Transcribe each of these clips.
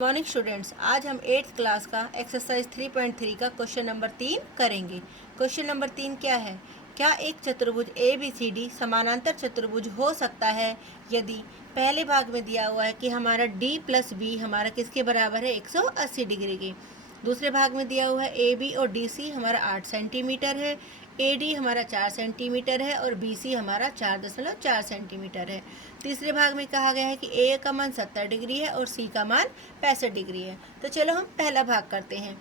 Morning students, आज हम 8th class का एक्सरसाइज 3.3 का क्वेश्चन नंबर 3 करेंगे। क्वेश्चन नंबर 3 क्या है? क्या एक चतुर्भुज ए बी सी डी समानांतर चतुर्भुज हो सकता है यदि पहले भाग में दिया हुआ है कि हमारा डी प्लस बी हमारा किसके बराबर है 180 डिग्री के, दूसरे भाग में दिया हुआ है ए बी और डी सी हमारा 8 सेंटीमीटर है, ए डी हमारा 4 सेंटीमीटर है और बी सी हमारा 4.4 सेंटीमीटर है। तीसरे भाग में कहा गया है कि ए का मान 70 डिग्री है और सी का मान 65 डिग्री है। तो चलो हम पहला भाग करते हैं।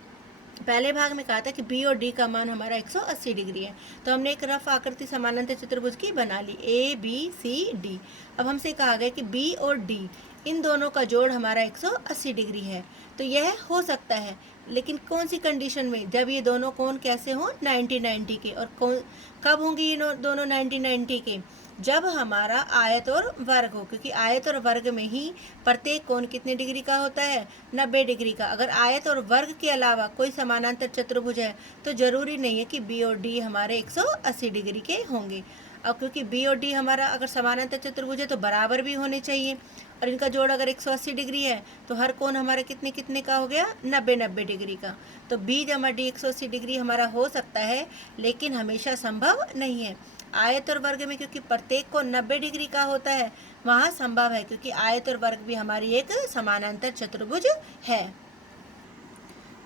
पहले भाग में कहा था कि बी और डी का मान हमारा 180 डिग्री है, तो हमने एक रफ आकृति समानांतर चतुर्भुज की बना ली ए बी सी डी। अब हमसे कहा गया कि बी और डी इन दोनों का जोड़ हमारा 180 डिग्री है, तो यह हो सकता है, लेकिन कौन सी कंडीशन में? जब ये दोनों कोण कैसे हों 90-90 के। और कब होंगे ये दोनों 90-90 के? जब हमारा आयत और वर्ग हो, क्योंकि आयत और वर्ग में ही प्रत्येक कोण कितने डिग्री का होता है? 90 डिग्री का। अगर आयत और वर्ग के अलावा कोई समानांतर चतुर्भुज है तो जरूरी नहीं है कि बी और डी हमारे 180 डिग्री के होंगे। अब क्योंकि बी और डी हमारा अगर समानांतर चतुर्भुज है तो बराबर भी होने चाहिए, और इनका जोड़ अगर 180 डिग्री है तो हर कोण हमारा कितने कितने का हो गया? 90-90 डिग्री का। तो बी जमा डी 180 डिग्री हमारा हो सकता है, लेकिन हमेशा संभव नहीं है। आयत और वर्ग में क्योंकि प्रत्येक को 90 डिग्री का होता है, वहाँ संभव है, क्योंकि आयत और वर्ग भी हमारी एक समानांतर चतुर्भुज है।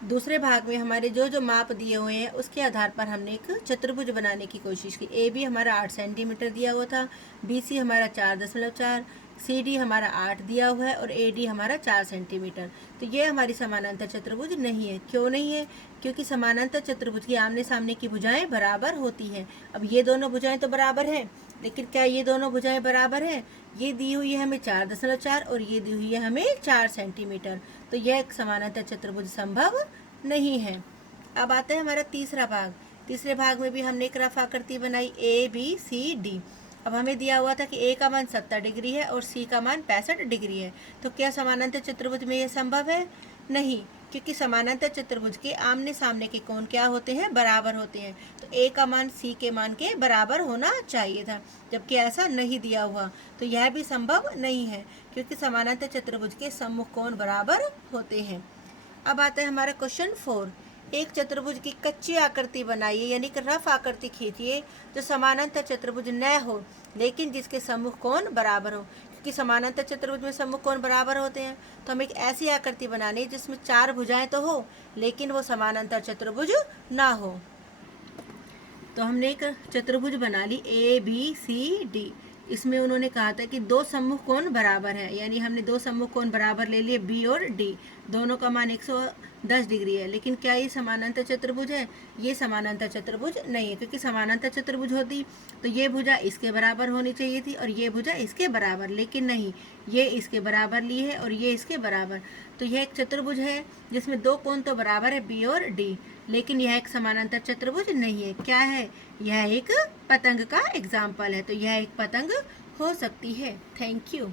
दूसरे भाग में हमारे जो जो माप दिए हुए हैं उसके आधार पर हमने एक चतुर्भुज बनाने की कोशिश की। ए बी हमारा 8 सेंटीमीटर दिया हुआ था, बी सी हमारा 4.4, सी डी हमारा 8 दिया हुआ है और ए डी हमारा 4 सेंटीमीटर। तो ये हमारी समानांतर चतुर्भुज नहीं है। क्यों नहीं है? क्योंकि समानांतर चतुर्भुज की आमने सामने की भुजाएं बराबर होती हैं। अब ये दोनों भुजाएं तो बराबर हैं, लेकिन क्या ये दोनों भुजाएं बराबर हैं? ये दी हुई है हमें 4.4 और ये दी हुई है हमें 4 सेंटीमीटर। तो यह एक समानांतर चतुर्भुज संभव नहीं है। अब आता है हमारा तीसरा भाग। तीसरे भाग में भी हमने एक रफ आकृति बनाई ए बी सी डी। अब हमें दिया हुआ था कि ए का मान 70 डिग्री है और सी का मान 65 डिग्री है। तो क्या समानांतर चतुर्भुज में यह संभव है? नहीं, क्योंकि समानांतर चतुर्भुज के आमने सामने के कोण क्या होते हैं? बराबर होते हैं। तो ए का मान सी के मान के बराबर होना चाहिए था, जबकि ऐसा नहीं दिया हुआ, तो यह भी संभव नहीं है, क्योंकि समानांतर चतुर्भुज के सम्मुख कोण बराबर होते हैं। अब आता है हमारा क्वेश्चन 4। एक चतुर्भुज की कच्ची आकृति बनाइए, यानी कि रफ आकृति खींचिए जो समानांतर चतुर्भुज न हो, लेकिन जिसके सम्मुख कोण बराबर हो। क्योंकि समानांतर चतुर्भुज में सम्मुख कोण बराबर होते हैं, तो हम एक ऐसी आकृति बनानी जिसमें 4 भुजाएं तो हो, लेकिन वो समानांतर चतुर्भुज ना हो। तो हमने एक चतुर्भुज बना ली ए बी सी डी। इसमें उन्होंने कहा था कि 2 सम्मुख कोण बराबर है, यानी हमने 2 सम्मुख कोण बराबर ले लिए बी और डी। दोनों का मान 110 डिग्री है, लेकिन क्या ये समानांतर चतुर्भुज है? ये समानांतर चतुर्भुज नहीं है, क्योंकि समानांतर चतुर्भुज होती तो ये भुजा इसके बराबर होनी चाहिए थी और ये भुजा इसके बराबर, लेकिन नहीं, ये इसके बराबर ली है और ये इसके बराबर। तो यह एक चतुर्भुज है जिसमें 2 कोण तो बराबर है बी और डी, लेकिन यह एक समानांतर चतुर्भुज नहीं है। क्या है? यह एक पतंग का एग्जाम्पल है, तो यह एक पतंग हो सकती है। Thank you.